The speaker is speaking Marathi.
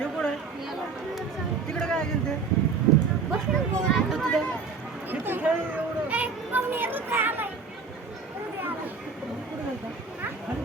ते कुठं तिकडे काय गेलं ते इथं खेळ एवढं कुठं गेलता? खाली